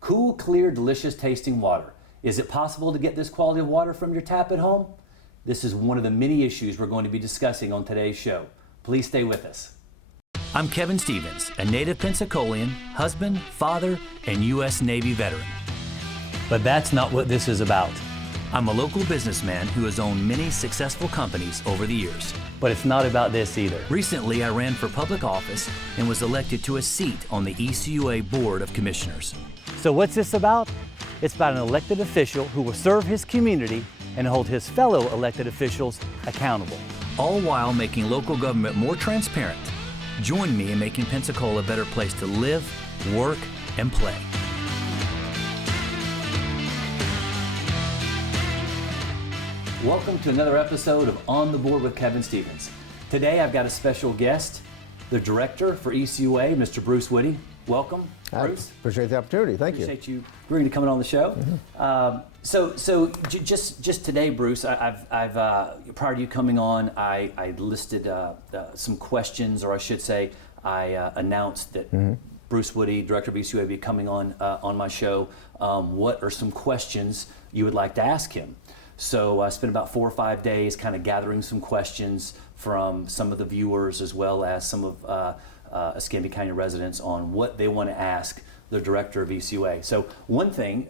Cool, clear, delicious tasting water. Is it possible to get this quality of water from your tap at home? This is one of the many issues we're going to be discussing on today's show. Please stay with us. I'm Kevin Stevens, a native Pensacolian, husband, father, and U.S. Navy veteran. But that's not what this is about. I'm a local businessman who has owned many successful companies over the years. But it's not about this either. Recently, I ran for public office and was elected to a seat on the ECUA Board of Commissioners. So what's this about? It's about an elected official who will serve his community and hold his fellow elected officials accountable. All while making local government more transparent. Join me in making Pensacola a better place to live, work, and play. Welcome to another episode of On the Board with Kevin Stevens. Today I've got a special guest, the director for ECUA, Mr. Bruce Woody. Welcome, Bruce. Appreciate the opportunity. Thank you. Appreciate you agreeing to coming on the show. So just today, Bruce, I've prior to you coming on, I listed some questions, or I should say, I announced that Bruce Woody, director of ECUA, will be coming on my show. What are some questions you would like to ask him? So I spent about 4 or 5 days kind of gathering some questions from some of the viewers as well as some of Escambia County residents on what they want to ask the director of ECUA. So one thing,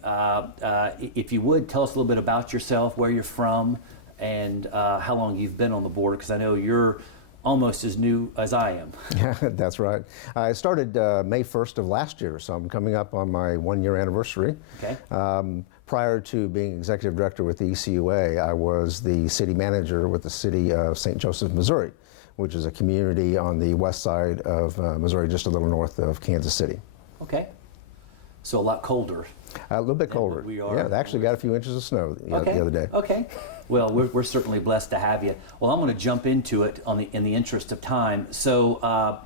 if you would, tell us a little bit about yourself, where you're from, and how long you've been on the board, because I know you're almost as new as I am. Yeah, that's right. I started May 1st of last year, so I'm coming up on my 1-year anniversary. Okay. Prior to being executive director with the ECUA, I was the city manager with the city of St. Joseph, Missouri, which is a community on the west side of Missouri, just a little north of Kansas City. Okay. So a lot colder. A little bit colder. We are. Yeah, they actually got a few inches of snow the other day. Okay. Well, we're certainly blessed to have you. Well, I'm going to jump into it in the interest of time. So,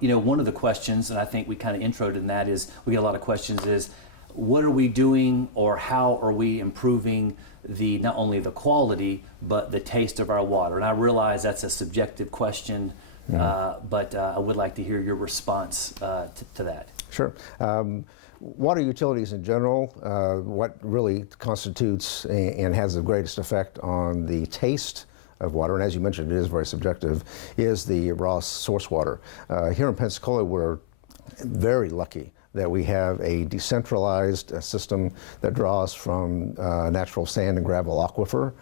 one of the questions, and I think we kind of introed in that, is we get a lot of questions is, what are we doing, or how are we improving not only the quality but the taste of our water? And I realize that's a subjective question, but I would like to hear your response to that. Sure. Water utilities in general, what really constitutes and has the greatest effect on the taste of water, and as you mentioned, it is very subjective, is the raw source water. Here in Pensacola, we're very lucky that we have a decentralized system that draws from natural sand and gravel aquifer.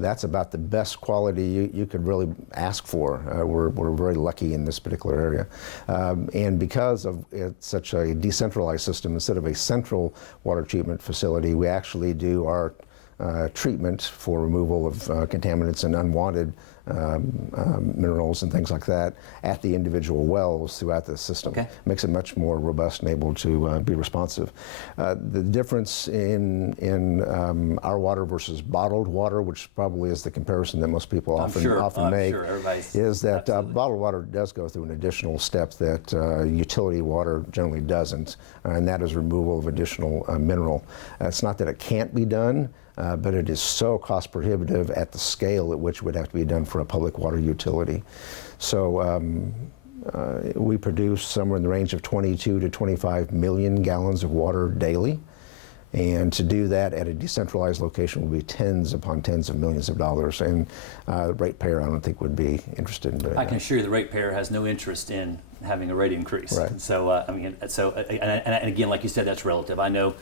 That's about the best quality you could really ask for. We're very lucky in this particular area. And because of it's such a decentralized system, instead of a central water treatment facility, we actually do our treatment for removal of contaminants and unwanted minerals and things like that at the individual wells throughout the system. Okay. Makes it much more robust and able to be responsive. The difference in our water versus bottled water, which probably is the comparison that most people often make, is that bottled water does go through an additional step that utility water generally doesn't, and that is removal of additional mineral. It's not that it can't be done, but it is so cost prohibitive at the scale at which it would have to be done for a public water utility. So we produce somewhere in the range of 22 to 25 million gallons of water daily. And to do that at a decentralized location would be tens upon tens of millions of dollars. And ratepayer, I don't think, would be interested in doing that. I can assure you the ratepayer has no interest in having a rate increase. Right. So, and again, like you said, that's relative. I know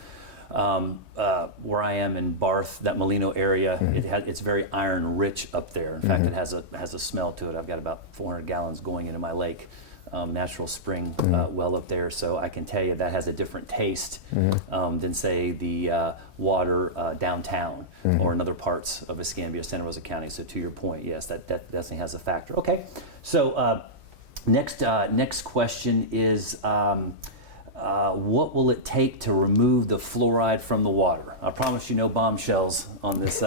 where I am in Barth, that Molino area, it's very iron rich up there. In fact, it has a smell to it. I've got about 400 gallons going into my lake, natural spring well up there. So I can tell you that has a different taste than, say, the water downtown or in other parts of Escambia, Santa Rosa County. So to your point, yes, that definitely has a factor. Okay, so next question is, what will it take to remove the fluoride from the water? I promise you no bombshells on this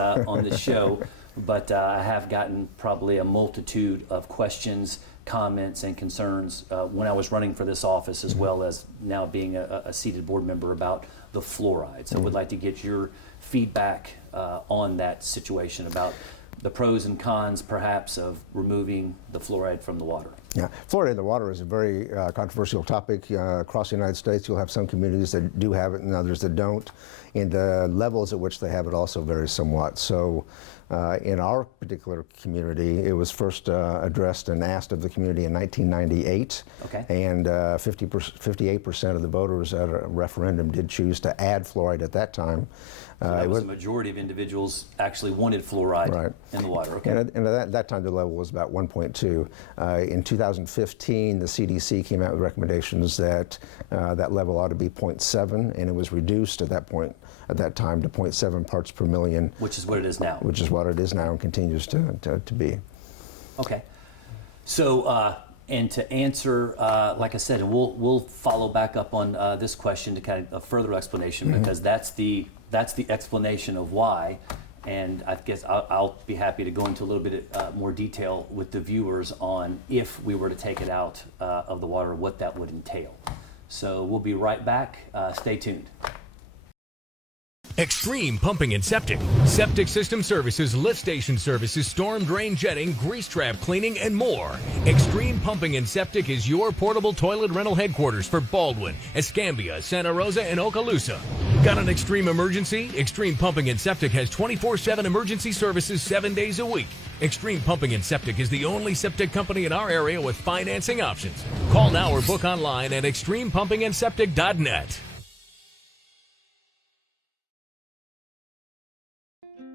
show, but I have gotten probably a multitude of questions, comments, and concerns when I was running for this office, as well as now being a seated board member, about the fluoride. So we'd like to get your feedback on that situation, about the pros and cons, perhaps, of removing the fluoride from the water. Yeah, fluoride in the water is a very controversial topic. Across the United States, you'll have some communities that do have it and others that don't. And the levels at which they have it also vary somewhat. So in our particular community, it was first addressed and asked of the community in 1998. Okay. And 58% of the voters at a referendum did choose to add fluoride at that time. So that was a majority of individuals actually wanted fluoride in the water. Okay. And at that time, the level was about 1.2. In 2015, the CDC came out with recommendations that that level ought to be 0.7, and it was reduced at that point, at that time, to 0.7 parts per million. Which is what it is now. Which is what it is now and continues to be. Okay. So, and to answer, like I said, and we'll follow back up on this question to kind of a further explanation, because that's the explanation of why. And I guess I'll be happy to go into a little bit more detail with the viewers on if we were to take it out of the water, what that would entail. So we'll be right back. Stay tuned. Extreme Pumping and Septic. Septic system services, lift station services, storm drain jetting, grease trap cleaning, and more. Extreme Pumping and Septic is your portable toilet rental headquarters for Baldwin, Escambia, Santa Rosa, and Okaloosa. Got an extreme emergency? Extreme Pumping and Septic has 24/7 emergency services 7 days a week. Extreme Pumping and Septic is the only septic company in our area with financing options. Call now or book online at extremepumpingandseptic.net.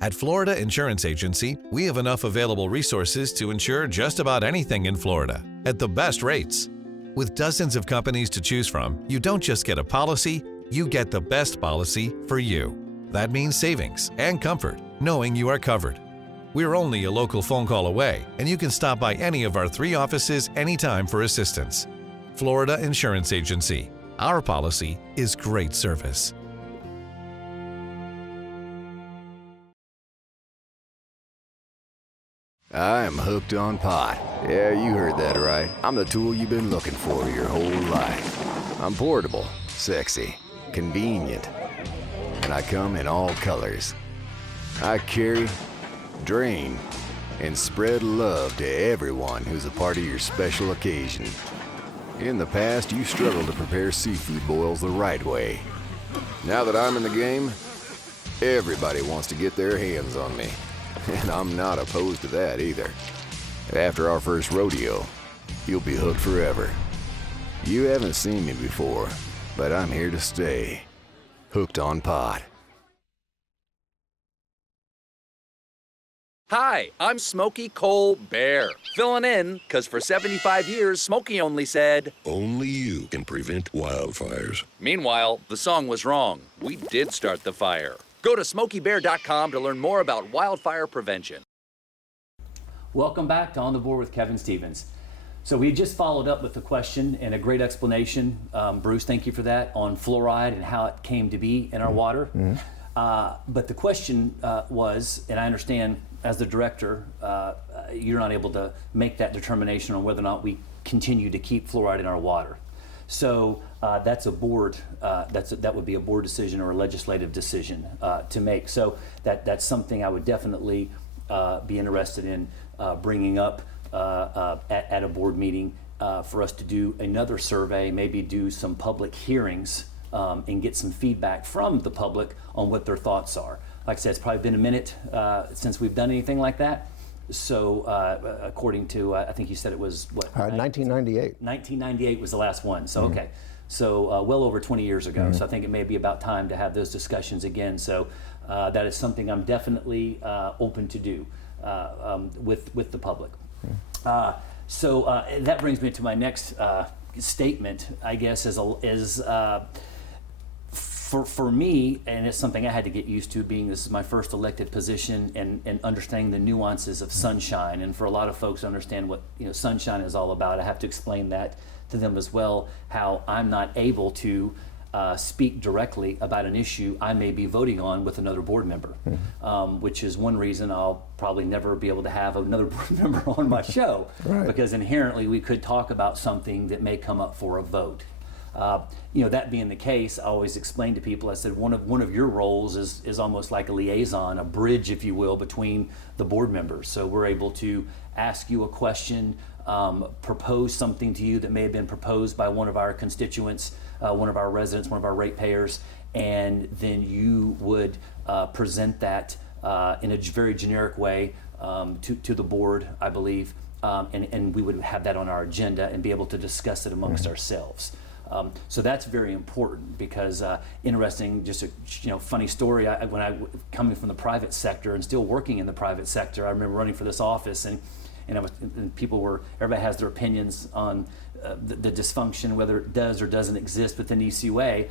At Florida Insurance Agency, we have enough available resources to insure just about anything in Florida at the best rates. With dozens of companies to choose from, you don't just get a policy, you get the best policy for you. That means savings and comfort, knowing you are covered. We're only a local phone call away, and you can stop by any of our 3 offices anytime for assistance. Florida Insurance Agency. Our policy is great service. I'm hooked on pot. Yeah, you heard that right. I'm the tool you've been looking for your whole life. I'm portable, sexy, convenient, and I come in all colors. I carry, drain, and spread love to everyone who's a part of your special occasion. In the past, you struggled to prepare seafood boils the right way. Now that I'm in the game, everybody wants to get their hands on me. And I'm not opposed to that either. After our first rodeo, you'll be hooked forever. You haven't seen me before, but I'm here to stay. Hooked on pot. Hi, I'm Smokey Cole Bear, filling in because for 75 years, Smokey only said, "Only you can prevent wildfires." Meanwhile, the song was wrong. We did start the fire. Go to SmokeyBear.com to learn more about wildfire prevention. Welcome back to On the Board with Kevin Stevens. So we just followed up with a question and a great explanation, Bruce, thank you for that, on fluoride and how it came to be in our water. But the question was, and I understand as the director, you're not able to make that determination on whether or not we continue to keep fluoride in our water. So that's a board, that would be a board decision or a legislative decision to make. So that's something I would definitely be interested in bringing up at a board meeting for us to do another survey, maybe do some public hearings and get some feedback from the public on what their thoughts are. Like I said, it's probably been a minute since we've done anything like that. So according to, I think you said it was what? 1998. 1998 was the last one. So okay, so well over 20 years ago. So I think it may be about time to have those discussions again. So that is something I'm definitely open to do with the public. So that brings me to my next statement, I guess, for me, and it's something I had to get used to, being this is my first elected position, and understanding the nuances of sunshine. And for a lot of folks to understand what sunshine is all about, I have to explain that to them as well, how I'm not able to speak directly about an issue I may be voting on with another board member, which is one reason I'll probably never be able to have another board member on my show, because inherently we could talk about something that may come up for a vote. That being the case, I always explain to people, I said, one of your roles is almost like a liaison, a bridge, if you will, between the board members. So we're able to ask you a question propose something to you that may have been proposed by one of our constituents, one of our residents, one of our ratepayers, and then you would present that in a very generic way to the board, I believe, and we would have that on our agenda and be able to discuss it amongst ourselves. So that's very important because interesting, just a funny story. When I coming from the private sector and still working in the private sector, I remember running for this office and everybody has their opinions on the dysfunction, whether it does or doesn't exist within ECUA.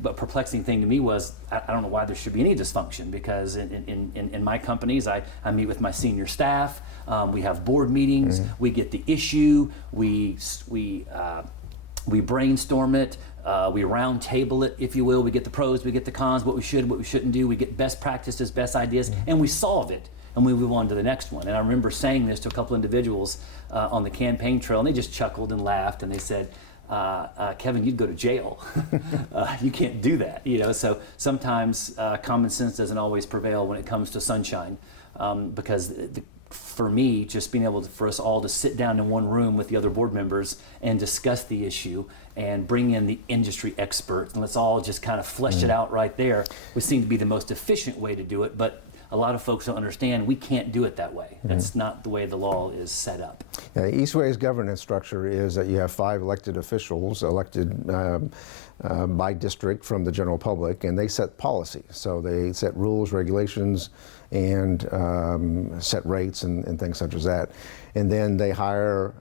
But perplexing thing to me was I don't know why there should be any dysfunction, because in my companies I meet with my senior staff, we have board meetings, we get the issue, we brainstorm it, we round table it, if you will. We get the pros, we get the cons, what we should, what we shouldn't do. We get best practices, best ideas, and we solve it. And we move on to the next one. And I remember saying this to a couple individuals on the campaign trail, and they just chuckled and laughed, and they said, Kevin, you'd go to jail. You can't do that. So sometimes common sense doesn't always prevail when it comes to sunshine, because for me, just being able for us all to sit down in one room with the other board members and discuss the issue and bring in the industry experts, and let's all just kind of flesh it out right there, would seem to be the most efficient way to do it. But a lot of folks don't understand we can't do it that way. That's not the way the law is set up. ECUA's governance structure is that you have 5 elected officials elected by district from the general public, and they set policy. So they set rules, regulations, and set rates and things such as that. And then they hire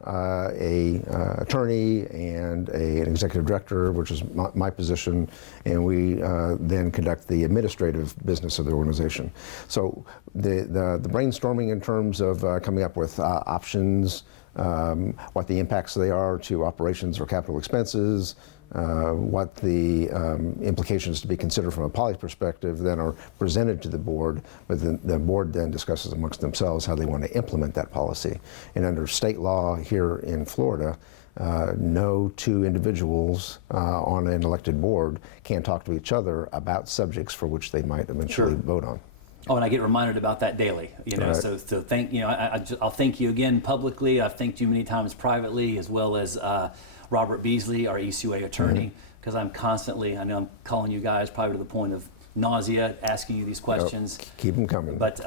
a attorney and an executive director, which is my position, and we then conduct the administrative business of the organization. So the brainstorming in terms of coming up with options, what the impacts they are to operations or capital expenses, what the implications to be considered from a policy perspective then are presented to the board, but the board then discusses amongst themselves how they want to implement that policy. And under state law here in Florida, no 2 individuals on an elected board can talk to each other about subjects for which they might eventually vote on. Oh, and I get reminded about that daily. Right. So thank I'll thank you again publicly. I've thanked you many times privately, as well as Robert Beasley, our ECUA attorney, because I'm constantly, I know I'm calling you guys probably to the point of nausea, asking you these questions. Keep them coming. But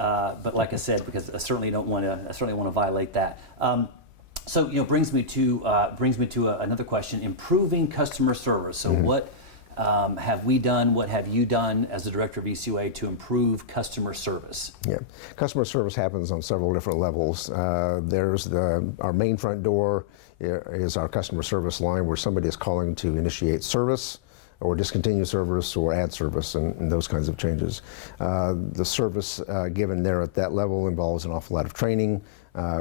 like I said, because I certainly want to violate that. So brings me to another question: improving customer service. So what have we done? What have you done as the director of ECUA to improve customer service? Yeah, customer service happens on several different levels. There's our main front door is our customer service line, where somebody is calling to initiate service or discontinue service or add service and those kinds of changes. The service given there at that level involves an awful lot of training.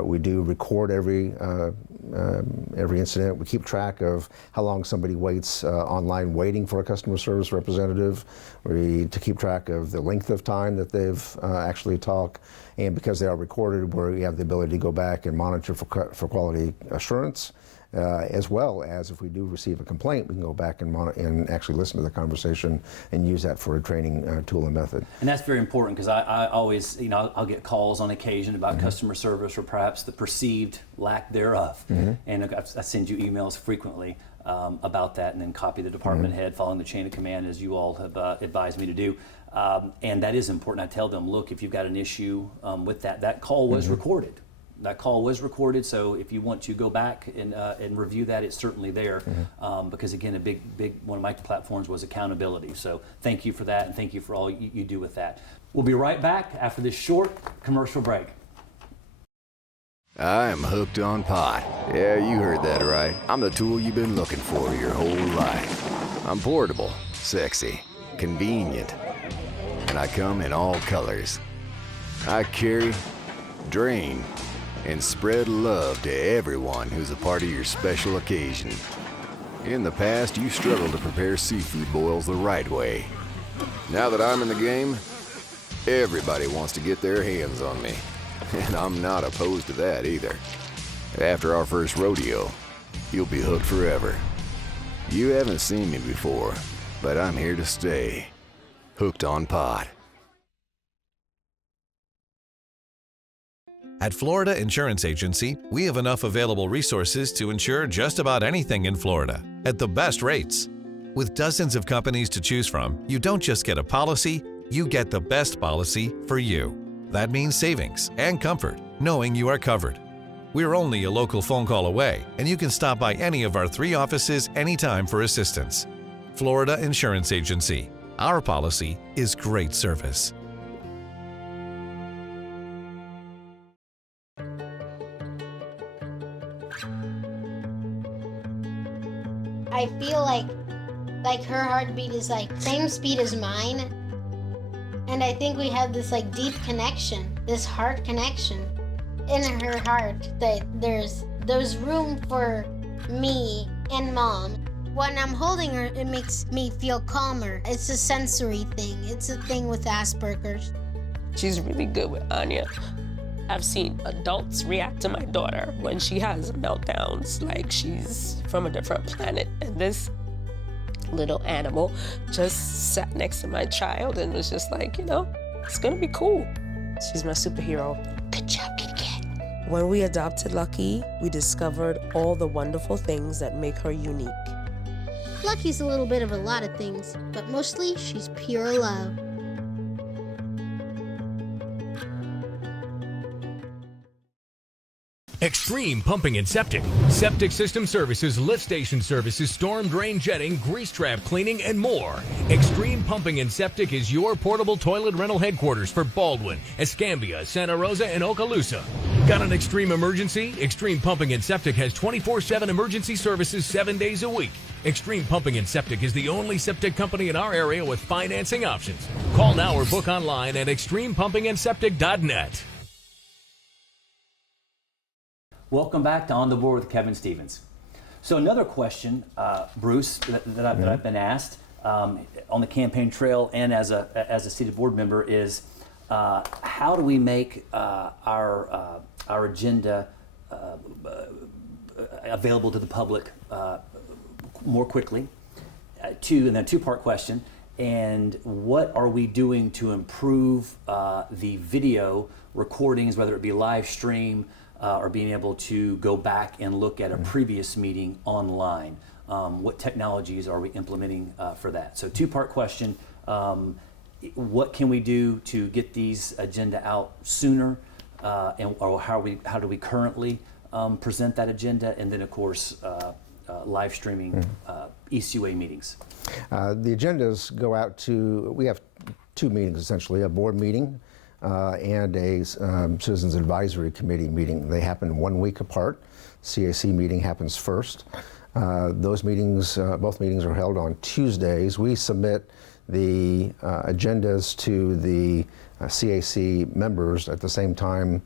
We do record every incident. We keep track of how long somebody waits online waiting for a customer service representative. To keep track of the length of time that they've actually talked. And because they are recorded, we have the ability to go back and monitor for quality assurance. As well as if we do receive a complaint, we can go back and actually listen to the conversation and use that for a training tool and method. And that's very important, because I always, I'll get calls on occasion about customer service or perhaps the perceived lack thereof. And I send you emails frequently about that, and then copy the department head following the chain of command, as you all have advised me to do. And that is important. I tell them, look, if you've got an issue with that call was recorded. That call was recorded, so if you want to go back and review that, it's certainly there. Because again, a big one of my platforms was accountability. So thank you for that, and thank you for all you do with that. We'll be right back after this short commercial break. I'm hooked on pot. Yeah, you heard that right. I'm the tool you've been looking for your whole life. I'm portable, sexy, convenient, and I come in all colors. I carry, drain, and spread love to everyone who's a part of your special occasion. In the past, you struggled to prepare seafood boils the right way. Now that I'm in the game, everybody wants to get their hands on me. And I'm not opposed to that either. After our first rodeo, you'll be hooked forever. You haven't seen me before, but I'm here to stay. Hooked on pot. At Florida Insurance Agency, we have enough available resources to insure just about anything in Florida at the best rates. With dozens of companies to choose from, you don't just get a policy, you get the best policy for you. That means savings and comfort, knowing you are covered. We're only a local phone call away, and you can stop by any of our 3 offices anytime for assistance. Florida Insurance Agency. Our policy is great service. I feel like her heartbeat is like same speed as mine. And I think we have this like deep connection, this heart connection in her heart, that there's room for me and Mom. When I'm holding her, it makes me feel calmer. It's a sensory thing. It's a thing with Asperger's. She's really good with Anya. I've seen adults react to my daughter when she has meltdowns like she's from a different planet. And this little animal just sat next to my child and was just like, it's gonna be cool. She's my superhero. Good job, Kitty Cat. When we adopted Lucky, we discovered all the wonderful things that make her unique. Lucky's a little bit of a lot of things, but mostly she's pure love. Extreme Pumping and Septic. Septic system services, lift station services, storm drain jetting, grease trap cleaning, and more. Extreme Pumping and Septic is your portable toilet rental headquarters for Baldwin, Escambia, Santa Rosa, and Okaloosa. Got an extreme emergency? Extreme Pumping and Septic has 24/7 emergency services 7 days a week. Extreme Pumping and Septic is the only septic company in our area with financing options. Call now or book online at extremepumpingandseptic.net. Welcome back to On the Board with Kevin Stevens. So another question, Bruce, that I've been asked on the campaign trail and as a seated board member is, how do we make our agenda available to the public more quickly? And then a two-part question. And what are we doing to improve the video recordings, whether it be live stream, or being able to go back and look at a previous meeting online? What technologies are we implementing for that? So two-part question. What can we do to get these agenda out sooner? Or how do we currently present that agenda? And then of course, live streaming ECUA meetings. The agendas go out to, we have 2 meetings essentially, a board meeting and a Citizens Advisory Committee meeting. They happen 1 week apart. CAC meeting happens first. Those meetings, both meetings are held on Tuesdays. We submit the agendas to the CAC members at the same time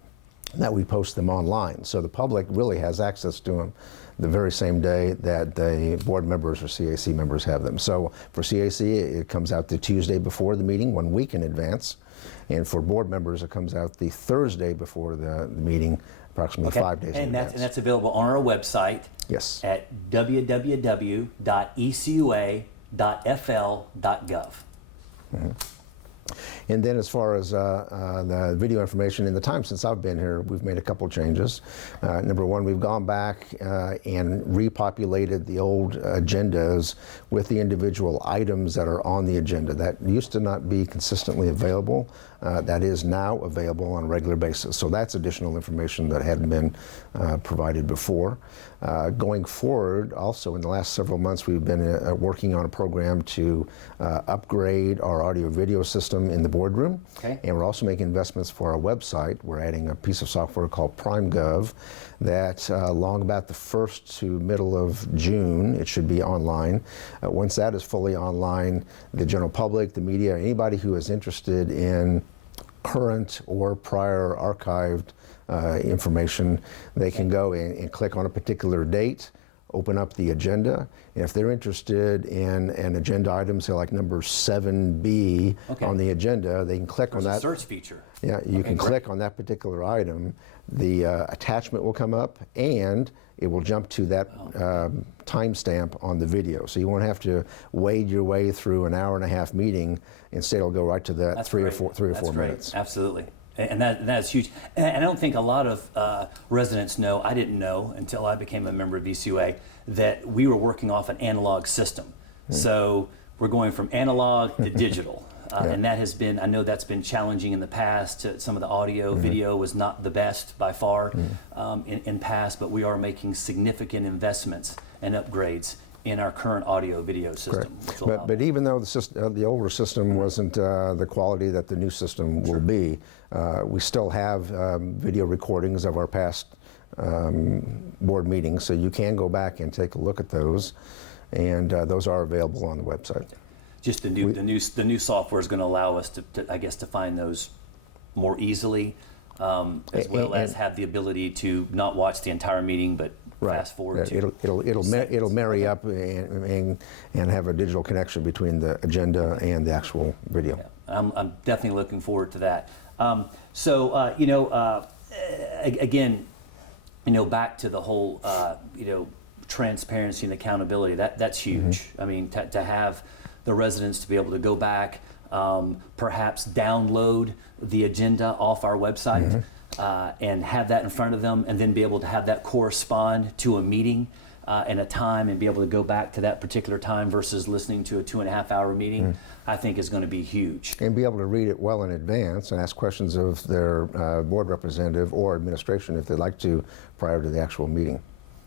that we post them online. So the public really has access to them the very same day that the board members or CAC members have them. So for CAC, it comes out the Tuesday before the meeting, 1 week in advance. And for board members, it comes out the Thursday before the meeting, approximately 5 days in advance. And that's available on our website. Yes. At www.ecua.fl.gov. And then as far as the video information, in the time since I've been here, we've made a couple changes. Number one, we've gone back and repopulated the old agendas with the individual items that are on the agenda. That used to not be consistently available. That is now available on a regular basis. So that's additional information that hadn't been provided before. Going forward, also in the last several months, we've been working on a program to upgrade our audio-video system in the boardroom. Okay. And we're also making investments for our website. We're adding a piece of software called PrimeGov that along about the 1st to middle of June, it should be online. Once that is fully online, the general public, the media, anybody who is interested in current or prior archived information, they can go and click on a particular date, open up the agenda, and if they're interested in an agenda item, say like number 7B on the agenda, they can click on that. Search feature. Yeah, you can click on that particular item, the attachment will come up, and it will jump to that timestamp on the video. So you won't have to wade your way through an hour-and-a-half meeting. Instead, it'll go right to that That's 3 great. or 4 That's great. minutes. Absolutely. And that's huge. And I don't think a lot of residents know, I didn't know until I became a member of VCUA, that we were working off an analog system. So we're going from analog to digital. And that has been, I know that's been challenging in the past. Some of the audio, video was not the best by far in past, but we are making significant investments and upgrades in our current audio video system. But even though the older system wasn't the quality that the new system will be, we still have video recordings of our past board meetings, so you can go back and take a look at those, and those are available on the website. Just the new software is going to allow us to I guess, to find those more easily, as well as have the ability to not watch the entire meeting, but fast forward to it'll marry up and have a digital connection between the agenda and the actual video. Yeah, I'm definitely looking forward to that. Again, back to the whole transparency and accountability. That's huge. I mean, to have the residents to be able to go back, perhaps download the agenda off our website. And have that in front of them, and then be able to have that correspond to a meeting and a time, and be able to go back to that particular time versus listening to a 2.5-hour meeting, I think is going to be huge. And be able to read it well in advance and ask questions of their board representative or administration if they'd like to prior to the actual meeting.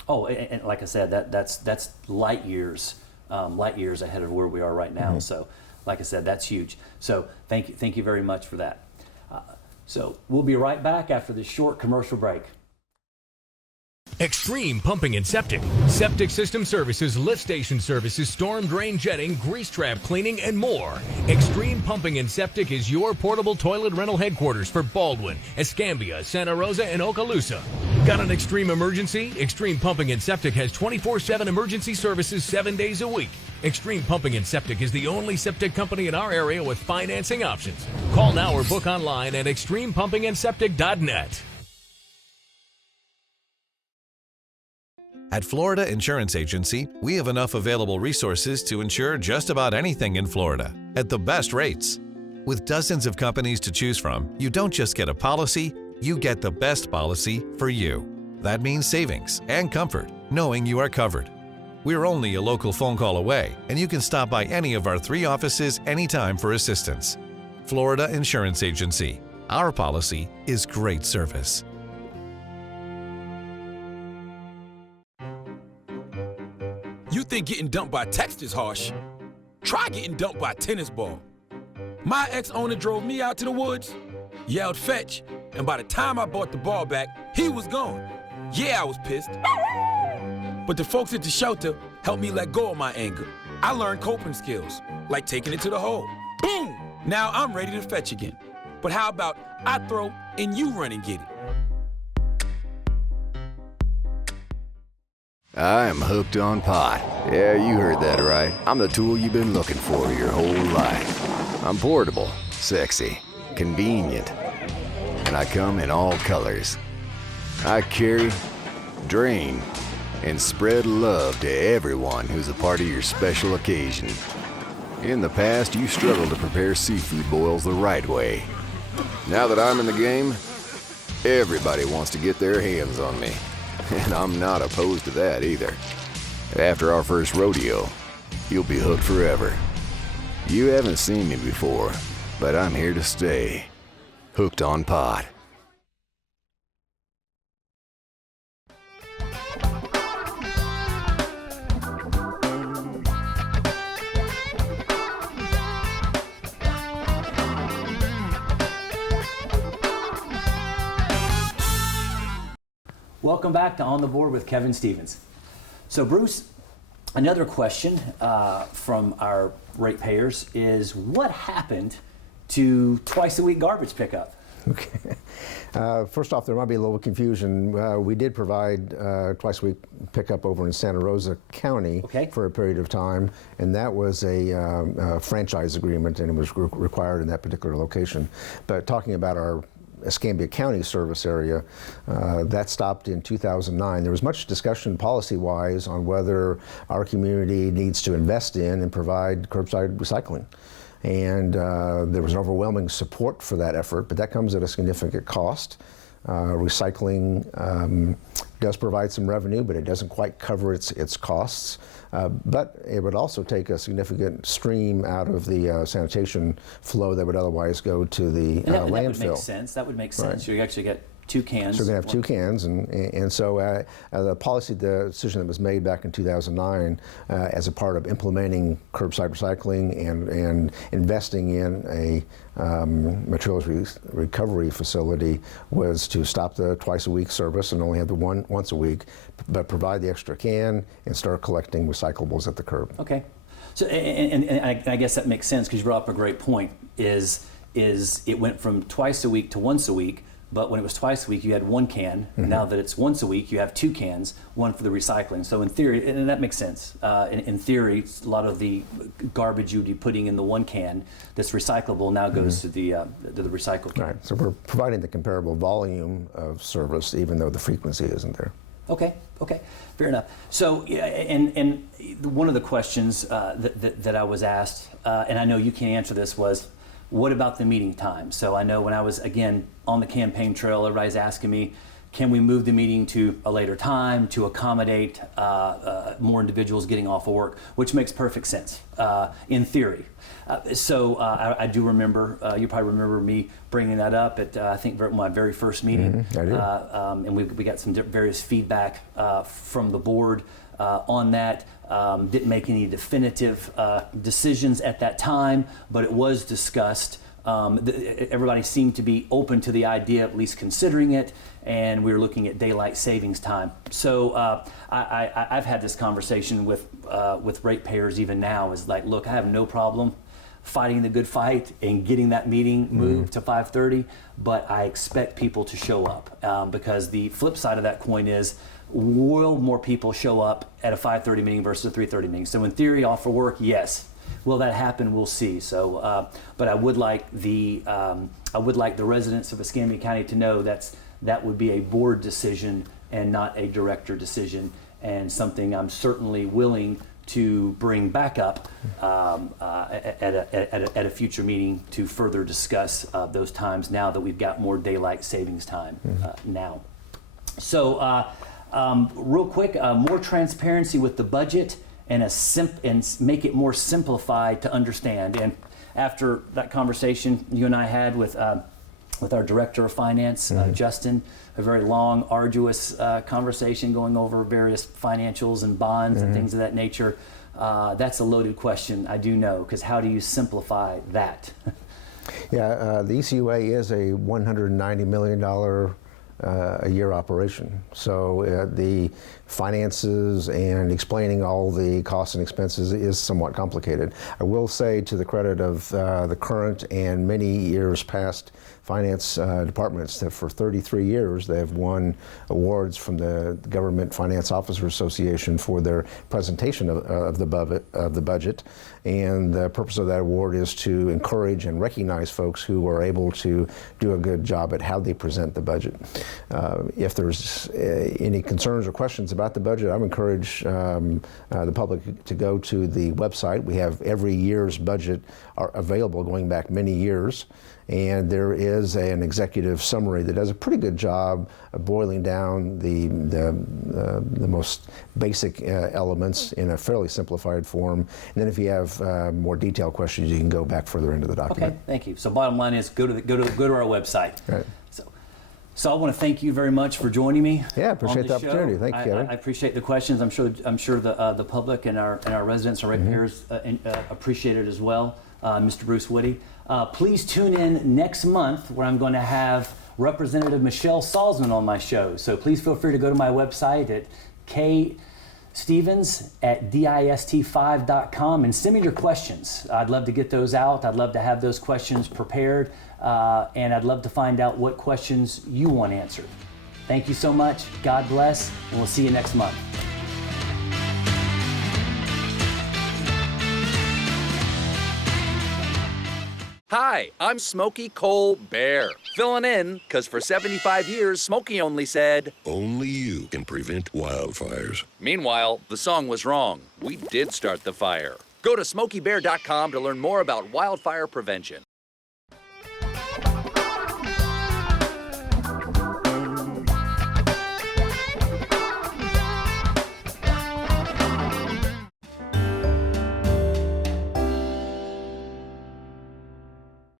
Oh, and like I said, that's light years ahead of where we are right now. So, like I said, that's huge. So, thank you very much for that. So we'll be right back after this short commercial break. Extreme Pumping and Septic. Septic system services, lift station services, storm drain jetting, grease trap cleaning, and more. Extreme Pumping and Septic is your portable toilet rental headquarters for Baldwin, Escambia, Santa Rosa, and Okaloosa. Got an extreme emergency? Extreme Pumping and Septic has 24/7 emergency services 7 days a week. Extreme Pumping and Septic is the only septic company in our area with financing options. Call now or book online at extremepumpingandseptic.net. At Florida Insurance Agency, we have enough available resources to insure just about anything in Florida at the best rates. With dozens of companies to choose from, you don't just get a policy, you get the best policy for you. That means savings and comfort, knowing you are covered. We're only a local phone call away, and you can stop by any of our 3 offices anytime for assistance. Florida Insurance Agency. Our policy is great service. You think getting dumped by text is harsh? Try getting dumped by a tennis ball. My ex-owner drove me out to the woods, yelled fetch, and by the time I bought the ball back, he was gone. Yeah, I was pissed. But the folks at the shelter helped me let go of my anger. I learned coping skills, like taking it to the hole. Boom! Now I'm ready to fetch again. But how about I throw and you run and get it? I am hooked on pot. Yeah, you heard that right. I'm the tool you've been looking for your whole life. I'm portable, sexy, convenient, and I come in all colors. I carry, drain, and spread love to everyone who's a part of your special occasion. In the past, you struggled to prepare seafood boils the right way. Now that I'm in the game, everybody wants to get their hands on me. And I'm not opposed to that either. After our first rodeo, you'll be hooked forever. You haven't seen me before, but I'm here to stay. Hooked on pot. Welcome back to On the Board with Kevin Stevens. So Bruce, another question from our ratepayers is, what happened to twice-a-week garbage pickup? Okay. First off, there might be a little confusion. We did provide twice-a-week pickup over in Santa Rosa County for a period of time, and that was a franchise agreement, and it was required in that particular location. But talking about our Escambia County service area, that stopped in 2009. There was much discussion policy-wise on whether our community needs to invest in and provide curbside recycling. and there was overwhelming support for that effort, but that comes at a significant cost. Recycling does provide some revenue, but it doesn't quite cover its costs. But it would also take a significant stream out of the sanitation flow that would otherwise go to the And that landfill. would make sense. That would make sense. You actually get 2 cans. So we're going to have 2 cans, and so the policy decision that was made back in 2009 as a part of implementing curbside recycling and investing in a materials recovery facility was to stop the twice-a-week service and only have the once a week, but provide the extra can and start collecting recyclables at the curb. Okay. So, and I guess that makes sense because you brought up a great point, is it went from twice a week to once a week. But when it was twice a week, you had 1 can. Mm-hmm. Now that it's once a week, you have 2 cans, 1 for the recycling. So in theory, and that makes sense. In theory, a lot of the garbage you'd be putting in the 1 can that's recyclable now goes to the recycle can. Right. So we're providing the comparable volume of service, even though the frequency isn't there. Okay, fair enough. So, and one of the questions that I was asked, and I know you can't answer this, was, what about the meeting time? So I know when I was, again, on the campaign trail, everybody's asking me, can we move the meeting to a later time to accommodate more individuals getting off of work, which makes perfect sense in theory. So I do remember, you probably remember me bringing that up at, I think, my very first meeting. I did. And we got some various feedback from the board on that. Didn't make any definitive decisions at that time, but it was discussed. Everybody seemed to be open to the idea, at least considering it, and we were looking at daylight savings time. So I've had this conversation with ratepayers even now, is like, look, I have no problem fighting the good fight and getting that meeting moved to 5:30, but I expect people to show up because the flip side of that coin is, will more people show up at a 5:30 meeting versus a 3:30 meeting? So in theory, off for work, yes. Will that happen? We'll see. So, but I would like the residents of Escambia County to know that would be a board decision and not a director decision, and something I'm certainly willing to bring back up at a future meeting to further discuss those times now that we've got more daylight savings time now. So. Real quick, more transparency with the budget and make it more simplified to understand. And after that conversation you and I had with our director of finance, Justin, a very long, arduous conversation going over various financials and bonds and things of that nature. That's a loaded question, I do know, because how do you simplify that? Yeah, the ECUA is a $190 million a year operation. So the finances and explaining all the costs and expenses is somewhat complicated. I will say, to the credit of the current and many years past finance departments, that for 33 years they have won awards from the Government Finance Officers Association for their presentation of the budget. And the purpose of that award is to encourage and recognize folks who are able to do a good job at how they present the budget. If there's any concerns or questions about the budget, I would encourage the public to go to the website. We have every year's budget available going back many years. And there is an executive summary that does a pretty good job of boiling down the most basic elements in a fairly simplified form. And then if you have more detailed questions, you can go back further into the document. Okay, thank you. So bottom line is, go to our website. Right. So I want to thank you very much for joining me. Yeah, appreciate the opportunity. Thank you, Kevin. I appreciate the questions. I'm sure the public and our residents and ratepayers appreciate it as well. Mr. Bruce Woody. Please tune in next month, where I'm going to have Representative Michelle Salzman on my show. So please feel free to go to my website at kstevens@dist5.com and send me your questions. I'd love to get those out. I'd love to have those questions prepared, and I'd love to find out what questions you want answered. Thank you so much. God bless, and we'll see you next month. Hi, I'm Smokey Cole Bear, filling in because for 75 years, Smokey only said, Only you can prevent wildfires. Meanwhile, the song was wrong. We did start the fire. Go to SmokeyBear.com to learn more about wildfire prevention.